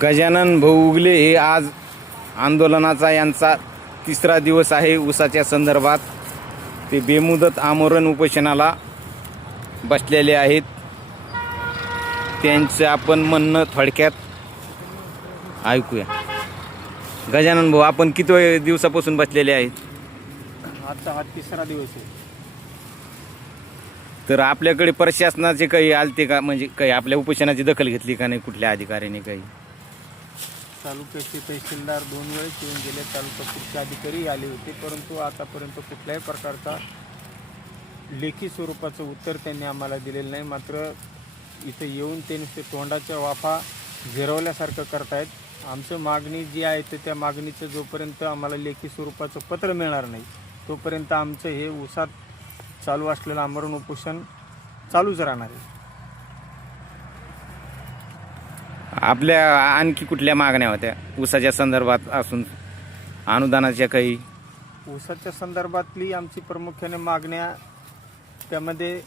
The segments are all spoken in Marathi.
गजानन भाऊ उगले हे आज आंदोलनाचा यांचा तिसरा दिवस आहे. ऊसाच्या संदर्भात ते बेमुदत आमरण उपोषणाला बसलेले आहेत. त्यांचं आपण म्हणणं थोडक्यात ऐकूया. गजानन भाऊ, आपण किती दिवसापासून बसलेले आहेत? आजचा हा तिसरा दिवस आहे. तर आपल्याकडे प्रशासनाचे काही आलते का, म्हणजे काही आपल्या उपोषणाची दखल घेतली का नाही कुठल्या अधिकाऱ्याने? काही तालुक्याचे तहसीलदार 2 वेळेस येऊन गेले, तालुका कृषी अधिकारी आले होते, परंतु आतापर्यंत कुठल्याही प्रकारचा लेखी स्वरूपाचं उत्तर त्यांनी आम्हाला दिलेलं नाही. मात्र इथे येऊन ते नुसते तोंडाच्या वाफा जिरवल्यासारखं करतायत. आमचं मागणी जी आहे तर त्या मागणीचं जोपर्यंत आम्हाला लेखी स्वरूपाचं पत्र मिळणार नाही तोपर्यंत आमचं हे ऊसात चालू असलेलं आमरण उपोषण चालूच राहणार आहे. आपल्या आणखी कुठल्या मागण्या होत्या ऊसाच्या संदर्भात असून? अनुदानाच्या काही? ऊसाच्या संदर्भातली आमची प्रामुख्याने मागण्या त्यामध्ये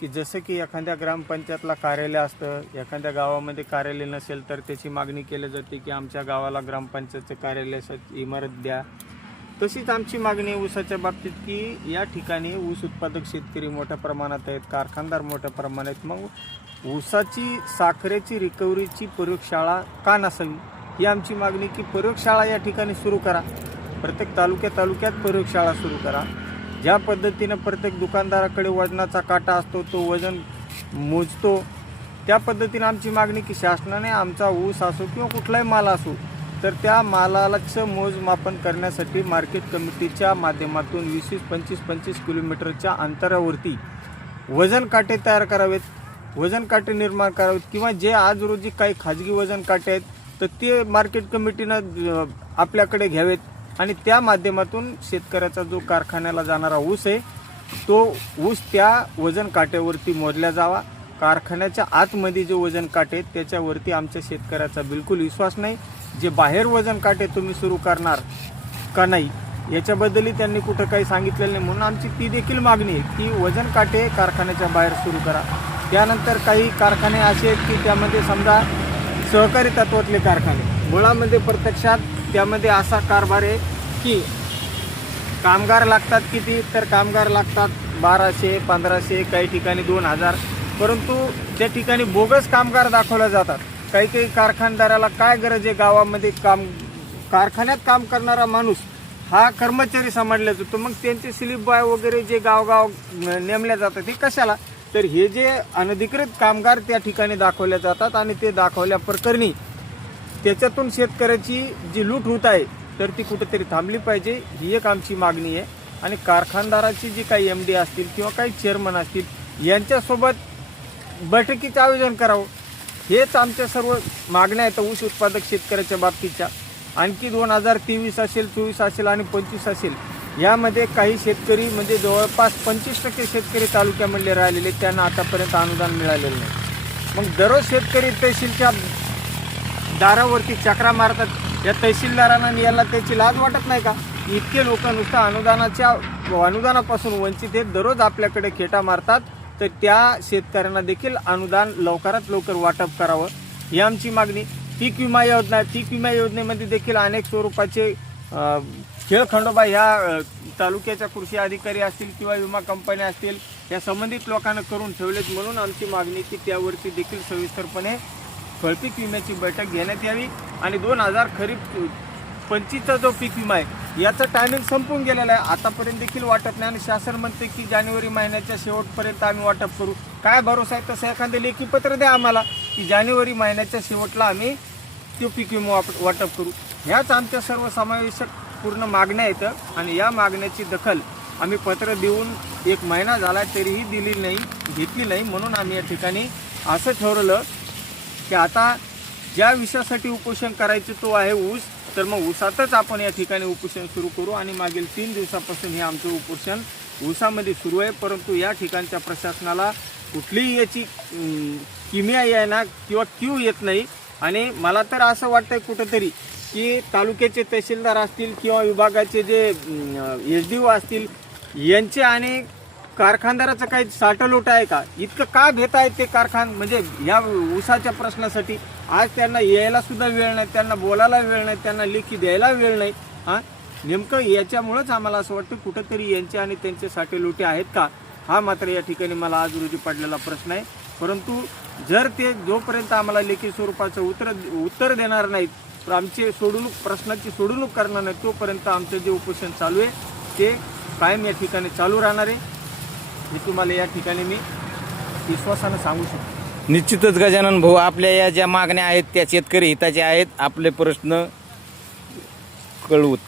की जसं की एखाद्या ग्रामपंचायतला कार्यालय असतं, एखाद्या गावामध्ये कार्यालय नसेल तर त्याची मागणी केली जाते की आमच्या गावाला ग्रामपंचायतचं कार्यालयासाठी इमारत द्या. तशीच आमची मागणी आहे ऊसाच्या बाबतीत की या ठिकाणी ऊस उत्पादक शेतकरी मोठ्या प्रमाणात आहेत, कारखानदार मोठ्या प्रमाणात. मग ऊसाची साखरेची रिकव्हरीची प्रयोगशाळा का नसावी ही आमची मागणी की प्रयोगशाळा या ठिकाणी सुरू करा. प्रत्येक तालुक्यात प्रयोगशाळा सुरू करा. ज्या पद्धतीनं प्रत्येक दुकानदाराकडे वजनाचा काटा असतो, तो वजन मोजतो, त्या पद्धतीनं आमची मागणी की शासनाने आमचा ऊस असो किंवा कुठलाही माल असो तर त्या मालाचं मोजमापन करण्यासाठी मार्केट कमिटीच्या माध्यमातून 20-25 किलोमीटरच्या अंतरावरती वजन काटे तयार करावेत, वजन काटे निर्माण करावेत. किंवा जे आज रोजी काही खाजगी वजन काटे आहेत तर ते मार्केट कमिटीनं आपल्याकडे घ्यावेत आणि त्या माध्यमातून शेतकऱ्याचा जो कारखान्याला जाणारा ऊस आहे तो ऊस त्या वजन काट्यावरती मोजला जावा. कारखान्याच्या आतमध्ये जे वजन काटे आहेत त्याच्यावरती आमच्या शेतकऱ्याचा बिलकुल विश्वास नाही. जे बाहेर वजन काटे तुम्ही सुरू करणार का नाही याच्याबद्दलही त्यांनी कुठं काही सांगितलेलं नाही. म्हणून आमची ती देखील मागणी आहे की वजन काटे कारखान्याच्या बाहेर सुरू करा. त्यानंतर काही कारखाने असे आहेत की त्यामध्ये समजा सहकारी तत्वातले कारखाने, मुळामध्ये प्रत्यक्षात त्यामध्ये असा कारभार आहे की कामगार लागतात किती, तर कामगार लागतात 1200, 1500, काही ठिकाणी 2000, परंतु त्या ठिकाणी बोगस कामगार दाखवले जातात. काही कारखानदाराला काय गरज आहे गावामध्ये कारखान्यात काम करणारा माणूस हा कर्मचारी समजला जातो. मग त्यांचे स्लिप बॉय वगैरे जे गावगाव नेमल्या जातात हे कशाला? तर हे जे अनधिकृत कामगार त्या ठिकाणी दाखवले जातात आणि ते दाखवल्या प्रकरणी त्याच्यातून शेतकऱ्याची जी लूट होत आहे तर ती कुठेतरी थांबली पाहिजे, ही एक आमची मागणी आहे. आणि कारखानदाराची जी काही MD असतील किंवा काही चेअरमन असतील यांच्यासोबत बैठकीचं आयोजन करावं. हेच आमच्या सर्व मागण्या आहेत ऊस उत्पादक शेतकऱ्याच्या बाबतीच्या. आणखी 2023 असेल, 24 असेल आणि 25 असेल यामध्ये काही शेतकरी म्हणजे जवळपास 25% शेतकरी तालुक्यामधले राहिलेले त्यांना आतापर्यंत अनुदान मिळालेलं नाही. मग दररोज शेतकरी तहसीलच्या दारावरती चक्रा मारतात. या तहसीलदारांना याला त्याची लाज वाटत नाही का? इतके लोक नुसतं अनुदानापासून वंचित आहेत, दररोज आपल्याकडे खेटा मारतात. तर त्या शेतकऱ्यांना देखील अनुदान लवकरात लवकर वाटप करावं ही आमची मागणी. पीक विमा योजना, पीक विमा योजनेमध्ये देखील अनेक स्वरूपाचे खेळखंडोबा ह्या तालुक्याच्या कृषी अधिकारी असतील किंवा विमा कंपन्या असतील या संबंधित लोकांना करून ठेवलेत. म्हणून आमची मागणी की त्यावरती देखील सविस्तरपणे फळपीक विम्याची बैठक घेण्यात यावी. आणि 2000 खरीप 25चा जो पीक विमा आहे याचं टायमिंग संपून गेलेलं आहे, आतापर्यंत देखील वाटत नाही. आणि शासन म्हणते की जानेवारी महिन्याच्या शेवटपर्यंत आम्ही वाटप करू. काय भरोसा आहे? तसं एखादं लेखी पत्र द्या आम्हाला की जानेवारी महिन्याच्या शेवटला आम्ही तो पीक विमा वाटप करू. ह्याच आमच्या सर्वसमावेशक पूर्ण मागण्या आहेत. आणि या मागण्याची दखल आम्ही पत्र देऊन 1 महिना झाला तरीही दिली नाही, घेतली नाही. म्हणून आम्ही या ठिकाणी असं ठरवलं की आता ज्या विषयासाठी उपोषण करायचं तो आहे ऊस, तर मग ऊसातच आपण या ठिकाणी उपोषण सुरू करू. आणि मागील 3 दिवसापासून हे आमचं उपोषण ऊसामध्ये सुरू आहे. परंतु या ठिकाणच्या प्रशासनाला कुठलीही याची किमया येईना किंवा क्यू येत नाही. आणि मला तर असं वाटतंय कुठंतरी की तालुक्याचे तहसीलदार असतील किंवा विभागाचे जे SDO असतील यांचे आणि कारखानदाराचं काही साठलोट आहे का? इतकं का घेत आहेत ते म्हणजे या ऊसाच्या प्रश्नासाठी? आज त्यांना यायला सुद्धा वेळ नाही, त्यांना बोलायला वेळ नाही, त्यांना लेखी द्यायला वेळ नाही. हां, नेमकं याच्यामुळंच आम्हाला असं वाटतं कुठंतरी यांचे आणि त्यांचे साठेलोटे आहेत का, हा मात्र या ठिकाणी मला आज रोजी पडलेला प्रश्न आहे. परंतु जर ते जोपर्यंत आम्हाला लेखी स्वरूपाचं उत्तर देणार नाहीत, तर आमचे प्रश्नाची सोडवणूक करणार नाही, तोपर्यंत आमचं जे उपोषण चालू आहे ते कायम या ठिकाणी चालू राहणार आहे, हे तुम्हाला या ठिकाणी मी विश्वासानं सांगू शकतो. निश्चितच गजानन भाऊ, आपल्या या ज्या मागण्या आहेत त्या शेतकरी हिताच्या आहेत. आपले प्रश्न कळवूत.